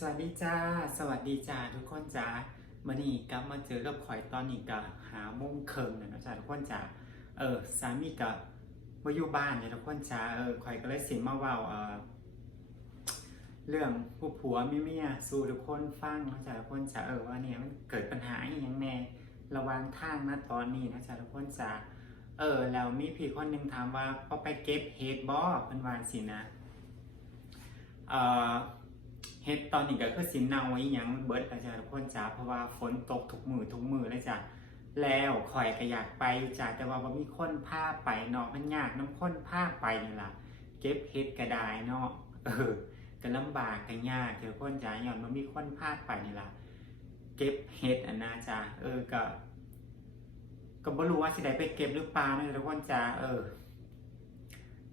สวัสดีจ้า สวัสดีจ้าทุกคนจ้ามื่อนี้กลับมาเจอกับข่อยตอนนี้ก็หาโมงเคิงนะนะจ้าทุกคนจ้าเออสามีกับมาอยู่บ้านเนี่ยทุกคนจ้าเออข่อยก็เลยสิมาเว่าเออเรื่องผู้ผัวมีเมียสู่ทุกคนฟังนะจ้าทุกคนจ้าเออว่าเนี่ยมันเกิดปัญหาอย่างแน่ระวางทางนะตอนนี้นะจ้าทุกคนจ้าเออแล้วมีพี่คนหนึ่งถามว่าพอไปเก็บเฮดบอเพิ่นวาจั่งสินะเอ่อ เฮ็ดตอนนี้ก็คือสิเนาอีหยังมันเบิดอาจารย์ทุกคนจ้าเพราะว่าฝนตกทุกมือทุกมือเลยจ้ะแล้วข่อยก็อยากไปอยู่จ้ะแต่ว่าบ่มีคนพาไปเนาะมันยากน้ำคนพาไปนี่ล่ะ เก็บเฮ็ดก็ได้เนาะเออก็ลำบากก็ยากเดี๋ยวคนจ้าย้อนบ่มีคนพาไปนี่ล่ะ เก็บเฮ็ดอันนะจ้ะเออก็ก็บ่รู้ว่าสิได้ไปเก็บหรือเปล่านะทุกคนจ้าเออ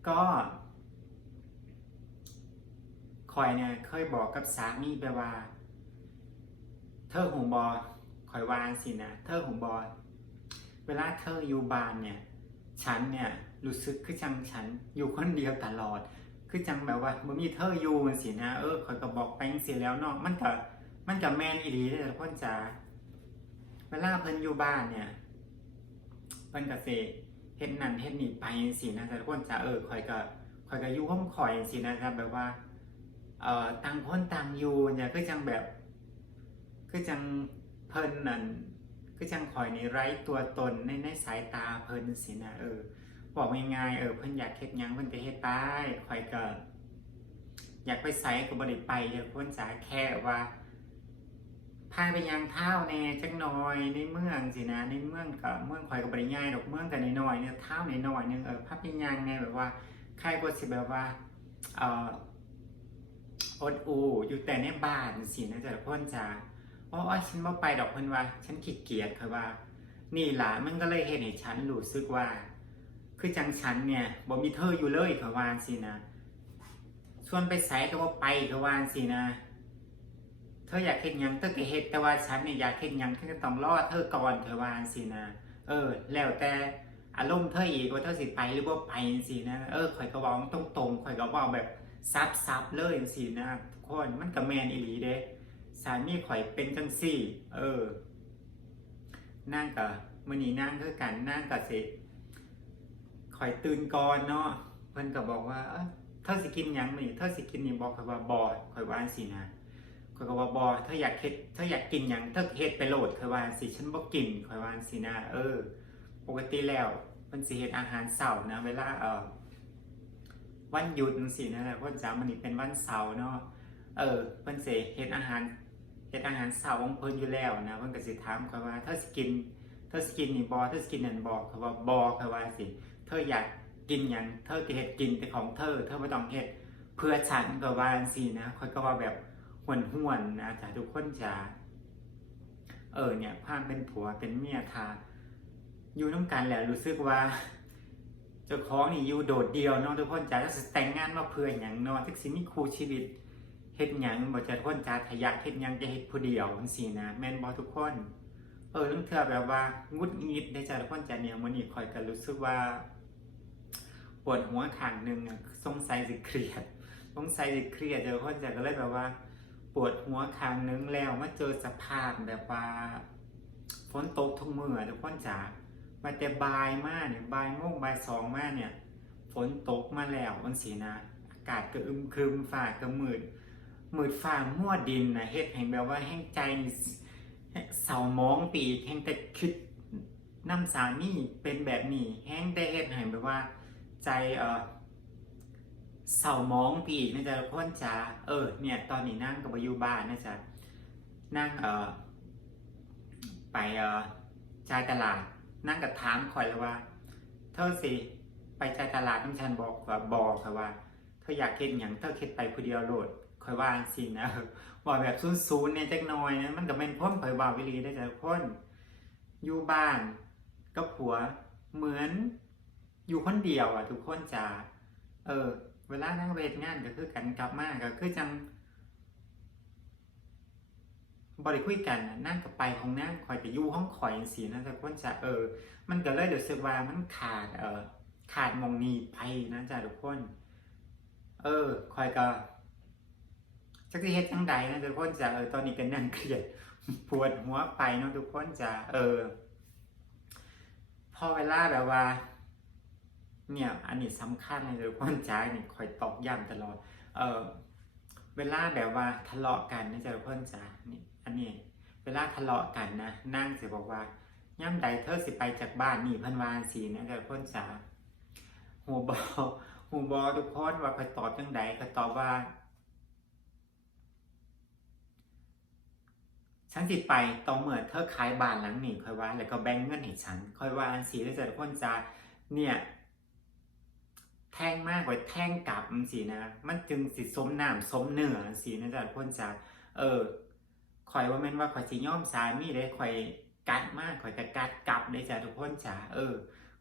ก็ คอยเนี่ยเคยบอกกับสามีไปว่า เธอหูบอคอยวางสินะเธอหูบอเวลาเธออยู่บ้านเนี่ยฉันเนี่ยรู้สึกคือจังฉันอยู่คนเดียวตลอด คือจังแบบว่าบ่มีเธออยู่มันสินะเออคอยก็บอกไปจังสิแล้วเนาะมันก็มันก็แมนอีหลีเด้อทุกคนจ๋าเวลาเพิ่นอยู่บ้านเนี่ยเพิ่นก็เสเฮ็ดนั่นเฮ็ดนี่ไปสินะแต่ทุกคนจ๋าเออคอยก็คอยก็อยู่ห้องคอยสินะครับแบบว่า เอ่อต่างคนต่างอยู่เนี่ยก็จังแบบก็จังเพลินนั่นก็จังคอยในไร้ตัวตนในในสายตาเพลินสินะเออบอกง่ายๆเออเพิ่นอยากเฮ็ดยังเพิ่นก็เฮ็ดไปคอยก็อยากไปไสก็บ่ได้ไปเดี๋ยวเพิ่นจะแค่ว่าพายไปยังเท้าแน่จักหน่อยในเมืองสินะในเมืองก็เมืองข่อยก็บ่ได้ใหญ่ดอกเมืองก็น้อยๆเนี่ยเท้าน้อยๆนึงเออพาไปยังแน่แบบว่าใครก็สิแบบว่าเอ่ออ ดอูอยู่แต่ในบ้านสินะจ๊ะพ่นจ้าอ๋ออ๋อฉันบ่ไปดอกเพิ่นว่า ฉันขี้เกียจค่ะว่า นี่หลานมันก็เลยเห็นให้ฉันรู้สึกว่า คือจังฉันเนี่ยบ่มีเธออยู่เลยค่ะวาจั่งสินะชวนไปไสก็บ่ไปค่ะวาจั่งสินะ เธออยากเฮ็ดหยังเธอก็เฮ็ดแต่ว่าฉันเนี่ยอยากเฮ็ดหยังเธอก็ต้องรอเธอก่อนค่ะวาจั่งสินะเออ แล้วแต่อารมณ์เธออีกว่าเธอสิไปหรือบ่าไปสินะ เออข่อยก็เว้าตรงๆข่อยก็เว้าแบบ ซับซับเลยจังซี่นะทุกคนมันก็แมนอีหลีเด้สามีข่อยเป็นจังซี่ เออนั่งกับมื้อนี้นั่งคือกันนั่งกับสิข่อยตื่นก่อนเนาะเพิ่นก็บอกว่าเอ้ยเธอสิกินยังมื้อนี้เธอสิกินนี่บอกข่อยว่าบ่ข่อยว่าจังซี่นะข่อยก็ว่าบ่เธออยากเฮ็ดเธออยากกินยังเธอเฮ็ดไปโหลดข่อยว่าจังซี่ฉันบ่กินข่อยว่าจังซี่นะเออ ปกติแล้วเพิ่นสิเฮ็ดอาหารเช้านะ เวลาเอ่อ วันหยุดจังซี่นะเพิ่นจ้ามันนี่เป็นวันเสาร์เนาะเออเพิ่นสิเฮ็ดอาหารเฮ็ดอาหารเสาร์ของเพิ่นอยู่แล้วนะเพิ่นก็สิถามเขาว่าเธอสิกินเธอสิกินนี่บ่เธอสิกินนั่นบ่เขาว่าบ่เขาว่าสิเธออยากกินหยังเธอก็เฮ็ดกินแต่ของเธอ เธอบ่ต้องเฮ็ดเพื่อฉันก็ว่าจังซี่นะค่อยก็ว่าแบบห่วนๆนนะจ้ะทุกคนจ้าเออเนี่ยความเป็นผัวเป็นเมียค่ะอยู่นำกันแล้วรู้สึกว่า เจ้าของนี่อยู่โดดเดียวเนาะทุกคนจ้าจะแต่งงานมาเพื่ออย่างเนาะทักสิมีครูชีวิตเฮ็ดหยังบ่จะทุกคนจ้าถ้ายากเฮ็ดหยังจะเฮ็ดผู้เดียวจังซี่นะแม่นบ่ทุกคน เออตั้งเทื่อแบบว่างุดงิดได้จ้าทุกคนจ้าเนี่ยมื้อนี้ข่อยก็รู้สึกว่าปวดหัวข้างหนึงอะสงสัยสิเครียดสงสัยสิเครียดเจ้าทุกคนจ้าก็เลยแบบว่า ปวดหัวข้างหนึงแล้วมาเจอสภาพแบบว่าฝนตกทุกมื้อทุกคนจ้า มาแต่บายมากเนี่ยบายโมงบายสองมากเนี่ยฝนตกมาแล้วมันสีนะ อากาศก็อึมครึมฟ้าก็มืดมืดฟ้ามั่วดินนะเฮ็ดให้แบบว่าแห้งใจเศร้ามองปีกแห้งแต่คิดน้ำสามีเป็นแบบนี้แห้งได้เฮ็ดให้แบบว่า ใจเออเศร้ามองปีกนะจ๊ะทุกคนจ๋าเออเนี่ยตอนนี้นั่งกับอยู่บ้านนะจ๊ะนั่งเออไปเออจ่ายตลาด นั่งกับถามคอยเลยว่า เธอสิ ไปใจตลาดน้ำฉันบอกว่าบอกค่ะว่า เธออยากเห็นอย่างเธอเคิดไปผู้เดียวโหลดคอยว่าสินะว่าแบบซูนซูนๆเนี่ยจักหน่อยนะมันก็เป็นพ้นคอยว่าวิลีได้จากพ้นอยู่บ้านก็ผัวเหมือนอยู่คนเดียวอะ ทุกคนจะเออ เวลานั่งเวทงานก็คือกันกลับมาก็คือจัง บริคุยกันนั่งกับไปของนั่งคอยไปยู่ห้องคอยจังสีนะแต่คนจะเออ มันก็เลยเดี๋ยวสึกว่ามันขาดเออขาดมองนีไปนะจ๊ะทุกคน เออคอยก็จักสิเฮ็ดจังใดนะทุกคนจะเออตอนนี้ก็นั่งเครียดปวดหัวไปเนาะทุกคนจะเออ พอเวลาแบบว่า เนี่ย อันนี้สำคัญเลยทุกคนจ้านี่คอยตอกย้ำตลอด เออ เวลาแบบว่าทะเลาะกันนะจ๊ะทุกคนจ้านี่อันนี้ เวลาทะเลาะกันนะนั่งสิบอกว่าย่ำใดเธอสิไปจากบ้านนี่พันวานสีนะจ๊ะทุกคนจ้าหูบอหูบอทุกคนว่าคอยตอบจังใดก็ตอบว่าฉันสิไปตรงเมื่อเธอขายบ้านหลังนี้ค่อยว่า แล้วก็แบ่งเงินให้ฉัน ค่อยว่าอันสีแล้วจะทุกคนจะเนี่ย แทงมากกว่าแทงกลับสินะ มันจึงสิสมน้ำสมเนื้อสินะจ๊ะทุกคนจะเออข่อยว่าแม่นว่าข่อยสิย่อมสามีได้ข่อยกัดมากข่อยก็กัดกลับได้จ้ะทุกคนจ้ะเออ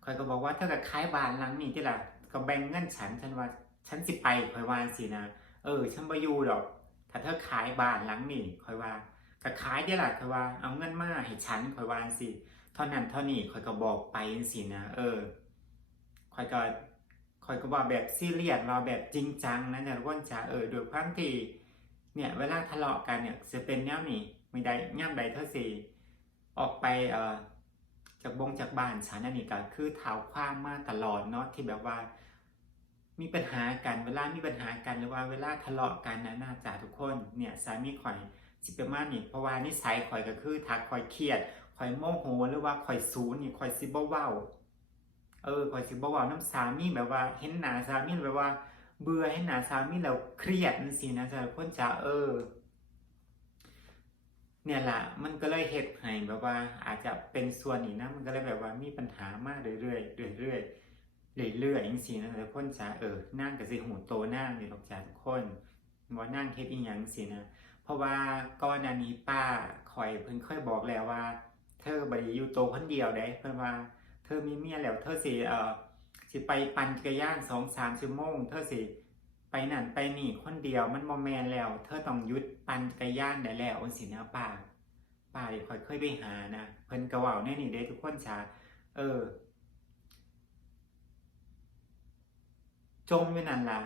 ข่อยก็บอกว่าถ้ากับขายบานหลังนี้ที่ละก็แบ่งเงินฉันฉันว่าฉันสิไปข่อยว่าสินะ เออฉันบ่อยู่ดอก ถ้าเธอขายบ้านหลังนี้ข่อยว่าก็ขายได้ละคือว่าเอาเงินมาให้ฉันคอยวาจั่งสิเท่านั้นเท่านี้คอยก็บอกไปสินะ เออคอยก็ คอยก็ว่าแบบซีเรียสว่าแบบจริงจังนะเนี่ยว่าจะเออโดยความที่เนี่ยเวลาทะเลาะกันเนี่ยจะเป็นแนวนี้ไม่ได้ย่ำใดเท่าสี่ออกไปเอ่อจากบงจากบ้านฉันนั่นนี่ก็คือเท้าความมาตลอดเนาะที่แบบว่า มีปัญหากันเวลามีปัญหากันหรือว่าเวลาทะเลาะกันนะน่าจะทุกคนเนี่ยสามีข่อยสิประมาณนี้เพราะว่านิสัยข่อยก็คือถ้าข่อยเครียดข่อยโมโหหรือว่าข่อยสูนนี่ข่อยสิบเว้า เออข่อยสิบ่เว้าน้ำสามีแบบว่า เห็นหน้าสามีแบบว่า เบื่อเห็นหน้าสามีแล้วเครียดจังซี่นะจ๊ะคนจะเออ เนี่ยล่ะ มันก็เลยเฮ็ดให้แบบว่า อาจจะเป็นส่วนนี้นะ มันก็เลยแบบว่ามีปัญหามากเรื่อยๆเรื่อยๆเรื่อยๆจังซี่นะจ๊ะคนจะเออนั่งก็สิหูโตนั่งนี่ดอกจ้ะทุกคนว่านั่งเฮ็ดอีหยังสินะเพราะว่าก่อนหน้านี้ป้าคอยเพิ่นเคยบอกแล้วว่า เธอบ่ได้อยู่โตคนเดียวเด้เพิ่นว่า เธอมีเมียแล้วเธอสิเอ่อสิไปปั่นจักรยาน2-3ชั่วโมง เธอสิไปนั่นไปนี่คนเดียวมันบ่แมนแล้ว เธอต้องยุดปั่นจักรยานได้แล้วจังซี่นะป้าป้าคอยเคยไปหานะเพิ่นก็เว้าแน่นี่เด้ทุกคนจ้าเออ จมอยู่นั่นล่ะ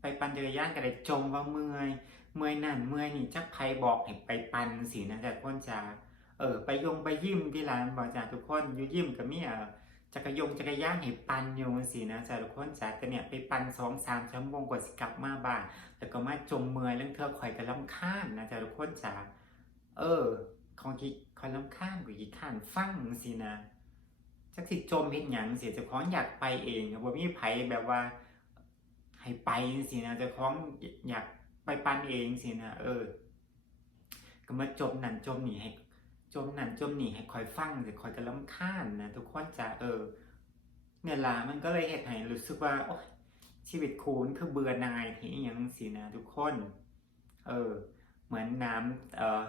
ไปปั่นจักรยานก็ได้จมว่าเมื่อยเมื่อยนั่นเมื่อยนี่จักใครบอกให้ไปปั่นสินะจ๊ะทุกคนจ้า เออไปยงไปยิ้มที่ร้านบอกจ้าทุกคนอยู่ยิ้มกับมีเออจักรยงจักรยานให้ปันอยู่สินะจ๊ะทุกคนจ้าก็เนี่ยไปปันสองสามชั่วโมงกว่าสิกลับมาบ้านแล้วก็มาจมเมื่อยเรื่องเธอข่อยก็ลำคาญนะจ๊ะทุกคนจ้าเออของกี่คอยลำคาญกว่ากี่ข้านฟังสินะจักสิจมเฮ็ดหยังเสิเจ้าของอยากไปเองครับบ่มีไผแบบว่า ให้ไปสินะเจ้าของอยากไปปันเองสินะเออ ก็มาจมนั่นจมนี่ให้ จมนั่นจมนี่ให้คอยฟังสิคอยกระล้ำคาญนะทุกคนจะเออ เนี่ยล่ะมันก็เลยเหตุให้รู้สึกว่า โอ๊ยชีวิตคูนคือเบื่อหน่ายที่อหยังสินะทุกคน เออ เหมือนน้ำเออ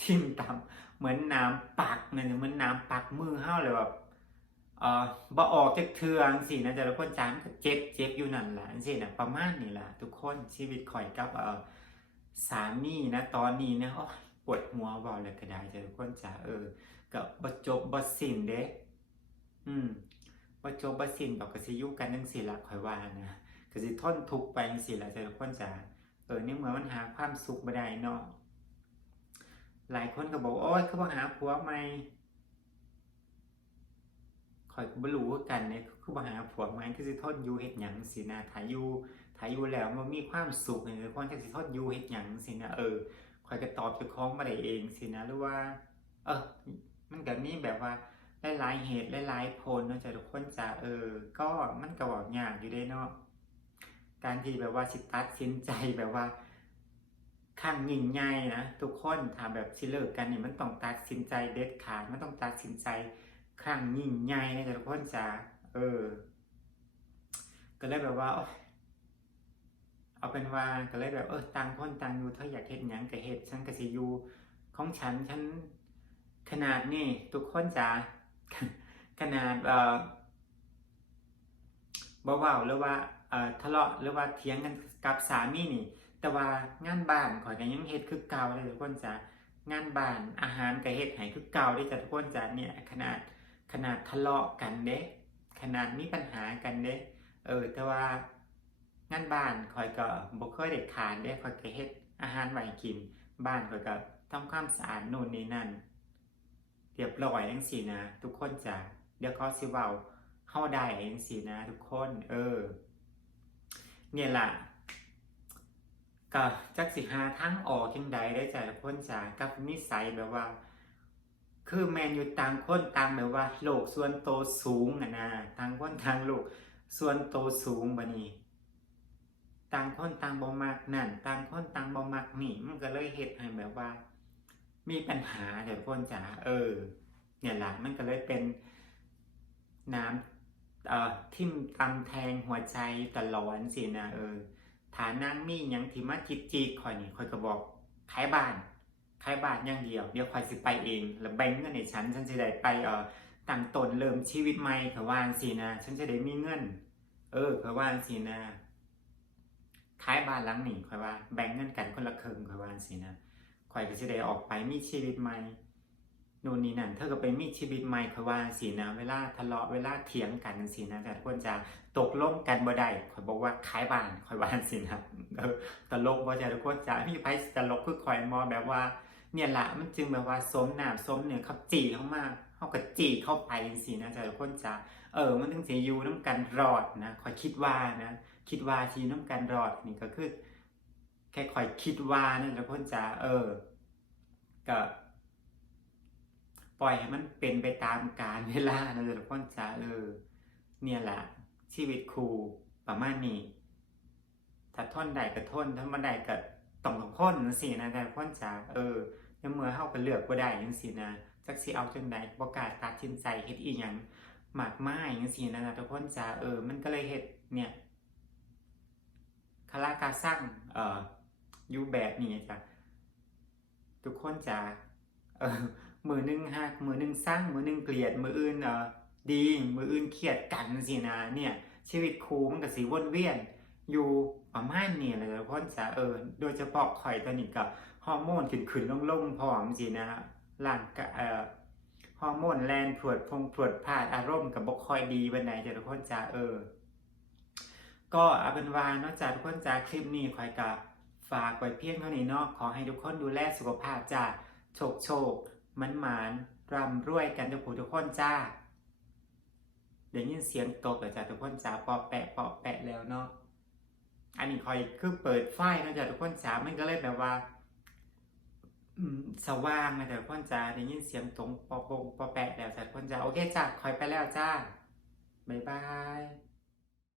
ทิ่มตามเหมือนน้ำปักนะเหมือนน้ำปักมือเฮาเลยแบบเออบ่ออกจากเทืองสินะแต่ละคนจานก็เจ็บเจ็บอยู่นั่นแหละสินะประมาณนี้แหละทุกคนชีวิตข่อยกับเออสามีนะ ตอนนี้นะโอ้ย ปวดหัวเบาเลยก็ได้จ้ะทุกคนจ้ะเออก็บ่จบบสินเด้อืมบจบบสินดอกก็สิยู่กันจังซี่ล่ะข่อยว่านะก็สิทนทุกข์ไปจังซี่ล่ะจ้ะทุกคนจ้ะเออเนี่ยเหมือนมันหาความสุขบ่ได้เนาะหลายคนก็บอกโอ๊ยคือบ่หาผัวใหม่ข่อยบรู้กันเนี่ยคือบ่หาผัวใหม่คือสิทนอยู่เฮ็ดหยังสินะถ้าอยู่ถ้าอยู่แล้วมันมีความสุขเนี่คนจักสิทนอยู่เฮ็ดหยังสินะเออ ข่อยก็ตอบเจ้าของบ่ได้เองสินะหรือว่า เออมันก็มีแบบว่าหลายๆเหตุหลายๆผลเนาะจ้ะทุกคนจ้ะเออ ก็มันก็เว้ายากอยู่เด้เนาะการที่แบบว่าสิตัดสินใจแบบว่าครั้งยิ่งใหญ่นะทุกคนถ้าแบบสิเลิกกันเนี่ยมันต้องตัดสินใจเด็ดขาดมันต้องตัดสินใจครั้งยิ่งใหญ่นะทุกคนจ้าเออ ก็เลยแบบว่า เอาเป็นว่าก็เลยแบบเออต่างคนต่างอยู่เธออยากเฮ็ดหยังก็เฮ็ดฉันก็สิอยู่ของฉันฉันขนาดนี่ทุกคนจ้าขนาดเออบ่เว้าหรือว่าเอ่อทะเลาะหรือว่าเถียงกันกับสามีนี่ แต่ว่างานบ้านขอยก็ยังเฮ็ดคือเก่าเลยทุกคนจ้างานบ้านอาหารก็เฮ็ดให้คือเก่าเด้จ้ะทุกคนจ้าเนี่ยขนาดขนาดทะเลาะกันเด้ขนาดมีปัญหากันเด้เออแต่ว่า งานบ้านคอยก็บ่เคยได้ขาดเด้คอยก็เฮ็ดอาหารไว้กิน บ้านคอยก็ทำความสะอาดโน่นนี่นั่นเรียบร้อยจังซี่นะ ทุกคนจ้ะเดี๋ยวเขาสิเว้าเฮาได้จังซี่นะ ทุกคน เออ เนี่ยล่ะก็จักสิหาทางออกจังใดได้จ้ะทุกคนจ้ะกับนิสัยแบบว่า คือแมนอยู่ต่างคนต่างแบบว่า โลกส่วนโตสูงอะนะต่างคนต่างโลกส่วนโตสูงบัดนี้ ต่างคนต่างบ่มักนั่นต่างคนต่างบ่มักนี่มันก็เลยเฮ็ดให้แบบว่า มีปัญหาเดี๋ยวคนจ๋าเออ เนี่ยหล่ะมันก็เลยเป็นน้ำเอ่อทิ่มตำแทงหัวใจตลอดสินะเออฐานางมีหยังที่มาจิกจีกข่อยนี่ข่อยก็บอกขายบ้านขายบ้านอย่างเดียวเดี๋ยวข่อยสิไปเอง แล้วแบ่งเงินให้ฉันฉันจะได้ไปเอ่อตั้งตนเริ่มชีวิตใหม่เขาว่าจั่งสินะฉันจะได้มีเงิน เออเขาว่าจั่งสินะ ขายบ้านหลังนี้ข่อยว่า แบ่งเงินกันคนละครึ่งข่อยว่าสินะข่อยก็จะได้ออกไปมีชีวิตใหม่นู่นนี่นั่นเธอก็ไปมีชีวิตใหม่ข่อยว่าสินะ เวลาทะเลาะเวลาเถียงกันสินะแต่ควรจะตกลงกันบ่ได้ข่อยบอกว่าขายบ้านข่อยว่าสินะตลกบ่จะทุกคนจะมีไผตลกคือข่อยมอแบบว่า เนี่ยละมันจึงแบบว่าสมน้ำสมเนื้อเขาจีเข้ามาเขาก็จีเข้าไปสินะแต่ทุกคนจะเออมันถึงจะอยู่น้ำกันรอดนะข่อยคิดว่านะ คิดว่าชีน้ำกันรอดนี่ก็คือแค่คอยคิดว่านั่นแหละพ่นจ๋าเออก็ปล่อยให้มันเป็นไปตามกาลเวลานั่นแหละพ่นจ๋าเออ เนี่ยแหละชีวิตครูประมาณนี้ถ้าทนได้ก็ทนถ้ามันได้ก็ต้องทนจังซี่นะแต่พ่นจ๋าเออในเมื่อเฮาก็เลือกบ่ได้จังซี่นะจักสิเอาจังใดบ่กล้าตัดสินใจเฮ็ดอีหยังมากมายจังซี่นะทุกคนจ๋าเออ มันก็เลยเฮ็ดเนี่ย คาราคาสั่งเอ่ออยู่แบบนี้จ้ะทุกคนจะเออมือหนึงฮักมือหนึงสร้างมือหนึงเกลียด มืออื่นเออดีมืออื่นเครียดกันสินะเนี่ย ชีวิตครูมันก็สีวนเวียน อยู่ประมาณนี้เลยทุกคนจะเออโดยเฉพาะข่อยตอนนี้กับฮอร์โมนขึ้นขึ้นลงลงพร้อมสินะร่างกายเอ่อฮอร์โมนแลนผวดพงผวดพลาดอารมณ์กับบกคอยดีวันไหนจะทุกคนจะเออ ก็เอาเป็นว่าเนอกจากทุกคนจากคลิปนี้คอยกับฝากไว้เพียงเท่านี้เนาะขอให้ทุกคนดูแลสุขภาพจ้าโชคโชคมันหมานร่ำรวยกันทุกผู้ทุกคนจ้าเดี๋ยวยินเสียงตกเลยจ้าทุกคนจ้าปอแปะปอแปะแล้วเนาะอันนี้คอยคือเปิดไฟเนาะจ้าทุกคนจ้ามันก็เลยแบบว่าสว่างนะแต่ทุกคนจ้าได้ยินเสียงตรงปอปงปอแปะแล้วจ้าทุกคนจ้าโอเคจ้าคอยไปแล้วจ้าบ๊ายบาย